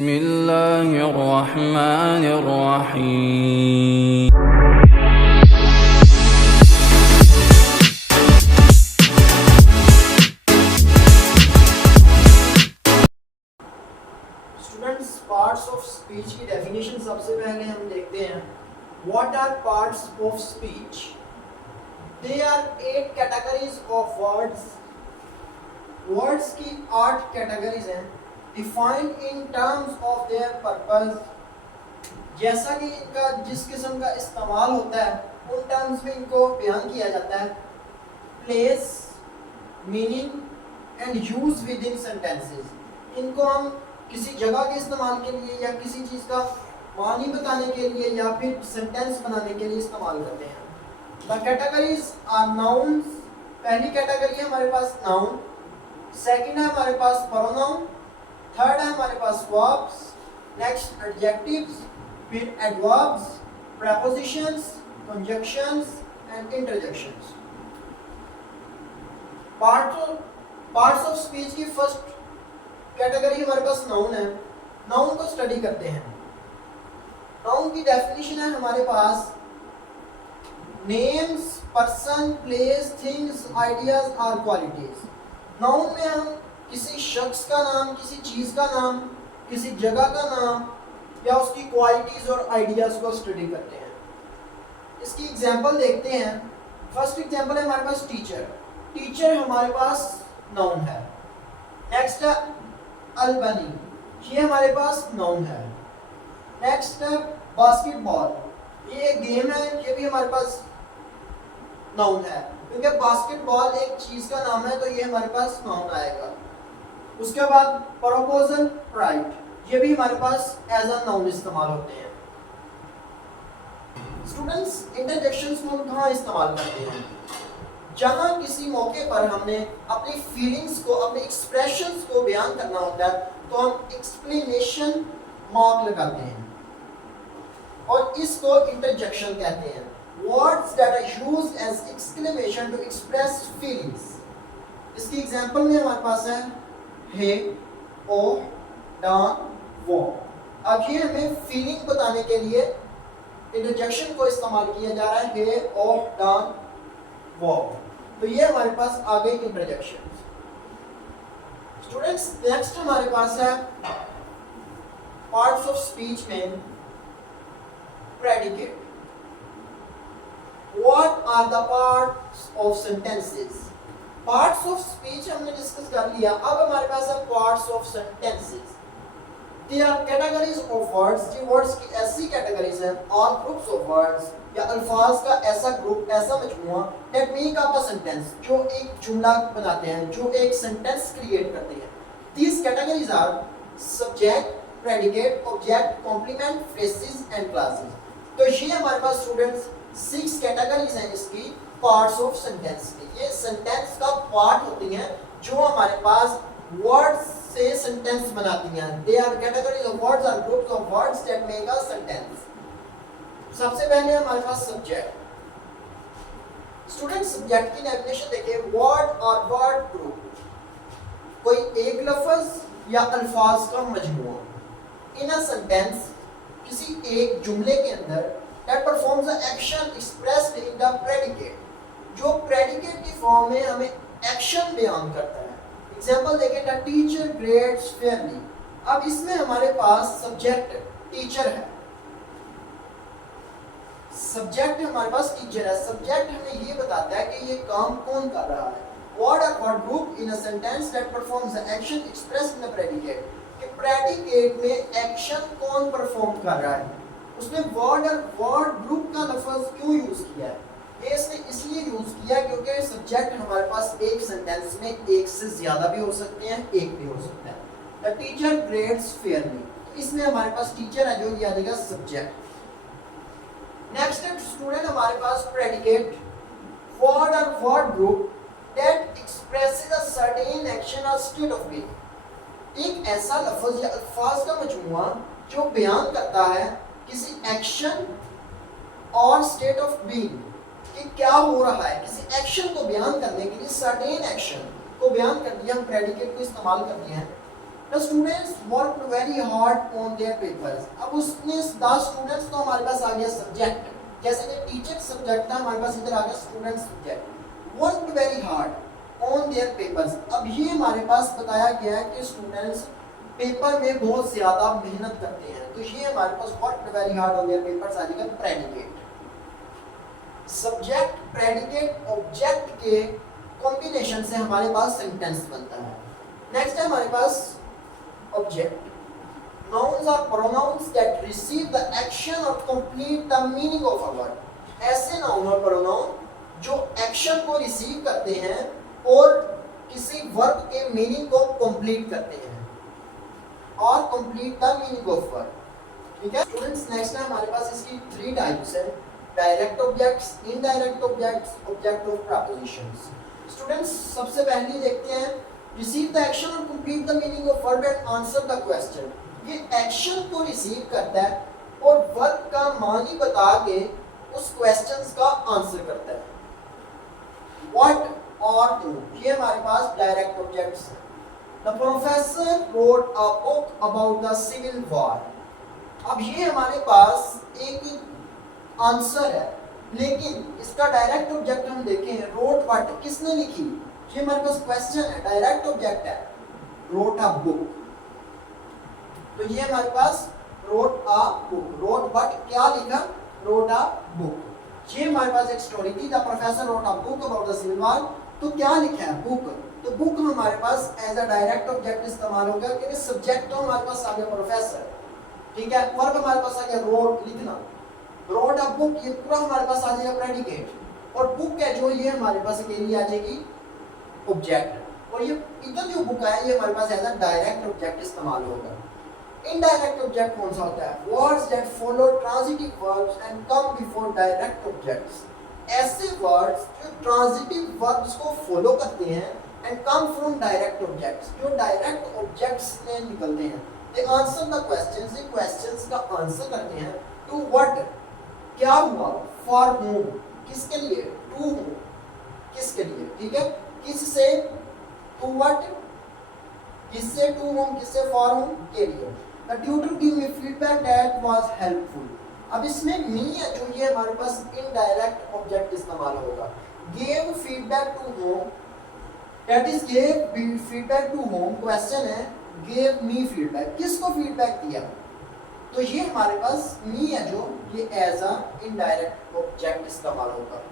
बिस्मिल्लाहिर्रहमानिर्रहीम। Students, parts of speech की definition सबसे पहले हम देखते हैं। What are parts of speech? They are 8 categories of words. Words की 8 कैटेगरीज हैं, defined in terms of their purpose. जैसा कि इनका जिस किस्म का इस्तेमाल होता है उन टर्म्स में इनको बयान किया जाता है। Place, meaning and use with in sentences. इनको हम किसी जगह के इस्तेमाल के लिए या किसी चीज़ का मानी बताने के लिए या फिर सेंटेंस बनाने के लिए इस्तेमाल करते हैं। The categories are nouns. पहली कैटेगरी है हमारे पास नाउन, सेकंड है हमारे पास प्रोनाउन, थर्ड है हमारे पास वर्ब्स, नेक्स्ट एडजेक्टिव्स, फिर adverbs, prepositions, conjunctions and interjections. Parts of speech की फर्स्ट कैटेगरी हमारे पास नाउन है। नाउन को स्टडी करते हैं। नाउन की डेफिनेशन है हमारे पास names, person, place, things, ideas और क्वालिटीज। नाउन में हम किसी शख्स का नाम, किसी चीज़ का नाम, किसी जगह का नाम या उसकी क्वालिटीज और आइडियाज को स्टडी करते हैं। इसकी एग्जांपल देखते हैं। फर्स्ट एग्जांपल है हमारे पास टीचर। टीचर हमारे पास नाउन है। नेक्स्ट है अलबनी, ये हमारे पास नाउन है। नेक्स्ट है बास्केटबॉल, ये एक गेम है, ये भी हमारे पास नाउन है, क्योंकि बास्केटबॉल एक चीज का नाम है तो ये हमारे पास नाउन आएगा। उसके बाद प्रपोजल, राइट, ये भी हमारे पास एज अ नाउन इस्तेमाल होते हैं। स्टूडेंट्स, इंटरजेक्शंस को हम कहाँ इस्तेमाल करते हैं? जहाँ किसी मौके पर हमने अपनी फीलिंग्स को, अपने एक्सप्रेशंस को बयान करना होता है तो हम एक्सप्लेनेशन मार्क लगाते हैं और इसको इंटरजेक्शन कहते हैं। Words that are used as exclamation to express feelings. इसकी एग्जांपल में हमारे पास है हे, ओ, डान, वो। अब ये हमें फीलिंग बताने के लिए इंटरजेक्शन को इस्तेमाल किया जा रहा है, हे, ओ, डान, वो। तो ये हमारे पास आ गई इंटरजेक्शन। स्टूडेंट्स, नेक्स्ट हमारे पास है पार्ट्स ऑफ स्पीच में predicate. What are the parts of sentences? Parts of speech हमने डिस्कस कर लिया। अब हमारे पास है parts of sentences. They are categories of words. जी वर्ड्स की ऐसी कैटेगरीज हैं और ग्रुप्स ऑफ वर्ड्स या अल्फाज का ऐसा ग्रुप, ऐसा मजमूआ that make up a sentence, जो एक जुमला बनाते हैं, जो एक सेंटेंस क्रिएट करते हैं। These categories are subject, predicate, object, complement, phrases and classes. तो ये हमारे पास स्टूडेंट्स 6 कैटेगरीज हैं इसकी पार्ट्स ऑफ सेंटेंस की। ये सेंटेंस का पार्ट होती हैं जो हमारे पास वर्ड्स से सेंटेंस बनाती हैं। They are categories of words are groups of words that make a sentence. सबसे पहले हमारे पास सब्जेक्ट। स्टूडेंट, सब्जेक्ट की डेफिनेशन देखिए। वर्ड और वर्ड ग्रुप, कोई एक लफ्ज या अल्फाज का मजमूआ इन अ सेंटेंस, किसी एक जुमले के अंदर, that performs a action expressed in the predicate, जो प्रेडिकेट की फॉर्म में हमें एक्शन बयान करता है। एग्जांपल देखें, द टीचर ग्रेड्स फेयरली। अब इसमें हमारे पास सब्जेक्ट टीचर है, सब्जेक्ट हमारे पास टीचर है। सब्जेक्ट हमें ये बताता है कि ये काम कौन कर रहा है। वर्ड और word group in a sentence that performs the action expressed in the predicate, कि प्रेडिकेट में एक्शन कौन परफॉर्म कर रहा है। उसने वर्ड और वर्ड ग्रुप का लफ्ज क्यों यूज किया है? ये इसने इसलिए यूज किया क्योंकि सब्जेक्ट हमारे पास एक सेंटेंस में एक से ज्यादा भी हो सकते हैं, एक भी हो सकता है। द टीचर ग्रेड्स फेयरली, तो इसमें हमारे पास टीचर है जो याद आएगा सब्जेक्ट। नेक्स्ट है स्टूडेंट हमारे पास प्रेडिकेट। वर्ड और word group that expresses a certain action और स्टेट ऑफ बीइंग, एक ऐसा लफ्ज या अल्फाज का मजमूआ जो बयान करता है किसी एक्शन और स्टेट ऑफ बीइंग, कि क्या हो रहा है। किसी एक्शन को बयान करने के लिए, सर्टेन एक्शन को बयान करने हम प्रेडिकेट को इस्तेमाल करते हैं। The students worked very hard on their papers. अब उसने the students तो हमारे पास आ गया सब्जेक्ट, जैसे कि टीचर सब्जेक्ट था हमारे पास इधर आ गया student subject. Worked very hard on their papers, अब ये हमारे पास बताया गया है कि स्टूडेंट्स पेपर में बहुत ज्यादा मेहनत करते हैं, तो ये हमारे पास worked very hard on their papers आ जाएगा प्रेडिकेट। सब्जेक्ट प्रेडिकेट ऑब्जेक्ट के कॉम्बिनेशन से हमारे पास सेंटेंस बनता है। नेक्स्ट है हमारे पास object. Nouns are pronouns that receive the action or complete the meaning of a word. ऐसे नाउन और प्रोनाउन जो एक्शन को रिसीव करते हैं और किसी वर्ब के मीनिंग को कंप्लीट करते हैं और complete the meaning of verb. ठीक है स्टूडेंट्स, नेक्स्ट है हमारे पास इसकी 3 टाइप्स है, direct objects, indirect objects, object of propositions. Students सबसे पहले देखते हैं रिसीव द एक्शन और complete the meaning of verb and answer the question. ये एक्शन को रिसीव करता है और वर्ब का मानी बता के उस क्वेश्चंस का आंसर करता है। व्हाट और हु, ये हमारे पास डायरेक्ट ऑब्जेक्ट्स हैं। The professor wrote a book about the civil war. अब ये हमारे पास एक आंसर है, लेकिन इसका डायरेक्ट ऑब्जेक्ट हम देखें रोट व्हाट, किसने लिखी, ये हमारे पास क्वेश्चन है, डायरेक्ट ऑब्जेक्ट है रोट अ बुक, तो ये हमारे पास wrote a book, wrote what क्या लिखा, रोट अ बुक। ये हमारे पास एक स्टोरी थी, the professor wrote a book about the civil war, तो क्या लिखा है बुक, तो बुक हमारे पास एज अ डायरेक्ट ऑब्जेक्ट इस्तेमाल होगा क्योंकि सब्जेक्ट तो हमारे पास आ गया प्रोफेसर, ठीक है, वर्ब हमारे पास आ गया रोट लिखना, रोट अ बुक ये पूरा हमारे पास आ जाएगा प्रेडिकेट, और बुक है जो ये हमारे पास अकेली आ जाएगी ऑब्जेक्ट, और ये इधर जो बुक है ये हमारे पास एज अ डायरेक्ट ऑब्जेक्ट इस्तेमाल होगा। इनडायरेक्ट ऑब्जेक्ट कौन सा होता है, words that follow transitive verbs and come before direct objects, ऐसे वर्ड्स जो ट्रांजिटिव वर्ब्स को फॉलो करते हैं and come from direct objects, जो डायरेक्ट ऑब्जेक्ट्स में निकलते हैं। दे आंसर द क्वेश्चंस, ये क्वेश्चंस का आंसर करते हैं। टू व्हाट क्या हुआ, फॉर whom किसके लिए, टू whom किसके लिए, ठीक है, किससे, टू व्हाट किससे, टू whom किससे, फॉर whom के लिए। The tutor gave me feedback that was helpful, अब इसमें मी है जो ये हमारे पास इनडायरेक्ट ऑब्जेक्ट इस्तेमाल होगा। gave feedback to whom, that is gave feedback to whom, question है gave me feedback, किसको फीडबैक दिया, तो ये हमारे पास मी है जो ये एज अ इनडायरेक्ट ऑब्जेक्ट इस्तेमाल होगा।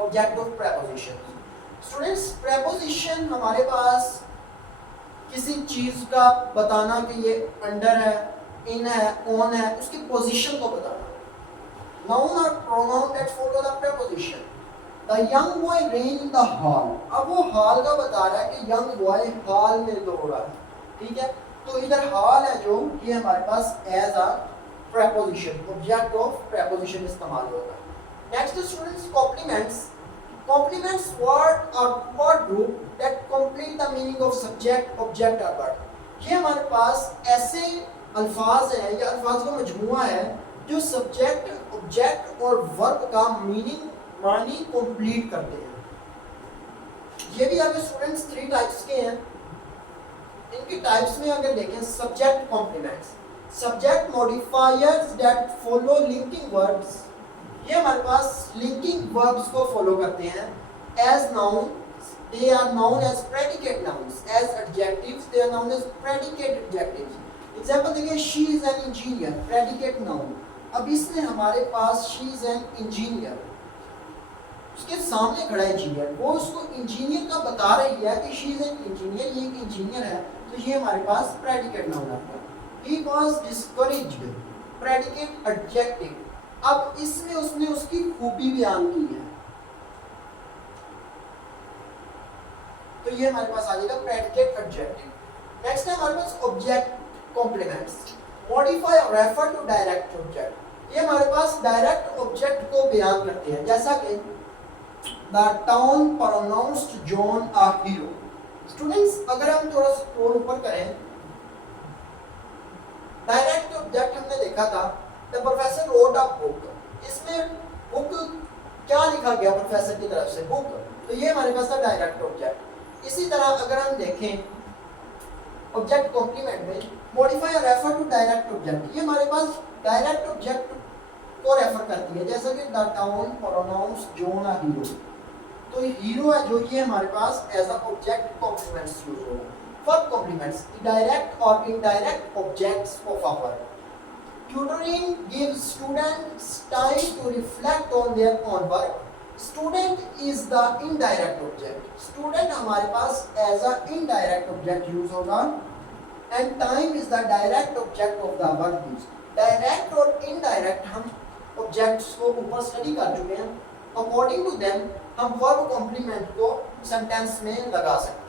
Object of preposition. Students preposition हमारे पास किसी चीज का बताना कि ये अंडर है, इन है, ऑन है, उसकी पोजीशन को बताना। नाउन और pronoun that follow the preposition. The young boy ran in the hall, अब वो हॉल का बता रहा है कि यंग बॉय हॉल में दौड़ा है, ठीक है, तो इधर हॉल है जो ये हमारे पास as a preposition, object of preposition इस्तेमाल होगा। Next students complements. Complements word or word group that complete the meaning of subject, object or verb. ये हमारे पास ऐसे अल्फाज हैं या अल्फाज का मजमुआ है जो सब्जेक्ट, ऑब्जेक्ट और वर्ब का मीनिंग मानी कंप्लीट करते हैं। ये भी आपके स्टूडेंट्स 3 टाइप्स के हैं। इनकी टाइप्स में अगर देखें subject complements, subject modifiers that follow linking verbs, ये हमारे पास लिंकिंग वर्ब्स को फॉलो करते हैं। As noun they are noun as predicate nouns, as adjectives they are noun as predicate adjectives. Example देखिए she is an engineer, predicate noun, अब इसमें हमारे पास शी इज एन इंजीनियर, उसके सामने खड़ा है इंजीनियर, वो उसको इंजीनियर का बता रही है कि शी इज एन इंजीनियर, ये एक इंजीनियर है, तो ये हमारे पास प्रेडिकेट नाउन आता है। He was discouraged, predicate adjective, अब इसमें उसने उसकी खूबी बयान की है, तो ये हमारे पास आ जाएगा प्रेडिकेट एडजेक्टिव। नेक्स्ट है हमारे पास ऑब्जेक्ट कॉम्प्लीमेंट्स। मॉडिफाई और रेफर टू डायरेक्ट ऑब्जेक्ट, ये हमारे पास डायरेक्ट ऑब्जेक्ट को बयान करते हैं, जैसा कि the town pronounced John a hero. Students अगर हम थोड़ा सा स्क्रॉल ऊपर करें, डायरेक्ट ऑब्जेक्ट हमने देखा था the professor wrote a book, इसमें बुक क्या लिखा गया प्रोफेसर की तरफ से, बुक, तो ये हमारे पास था डायरेक्ट ऑब्जेक्ट। इसी तरह अगर हम देखें ऑब्जेक्ट कॉम्प्लीमेंट में मॉडिफाई और रेफर टू डायरेक्ट ऑब्जेक्ट, ये हमारे पास डायरेक्ट ऑब्जेक्ट को रेफर करती है, जैसे कि द टाउन, प्रोनाउंस, जोन और हीरो। तो हीरो है जो ये हमारे पास as a object complements use होगा। वर्ब कॉम्प्लीमेंट्स डायरेक्ट और indirect objects of a verb. Tutoring gives students time to reflect on their own work. Student is the indirect object. Student हमारे पास as a indirect object use होगा and time is the direct object of the work used. Direct और indirect हम objects को ऊपर study कर चुके हैं। According to them हम verb complement को sentence में लगा सकते हैं।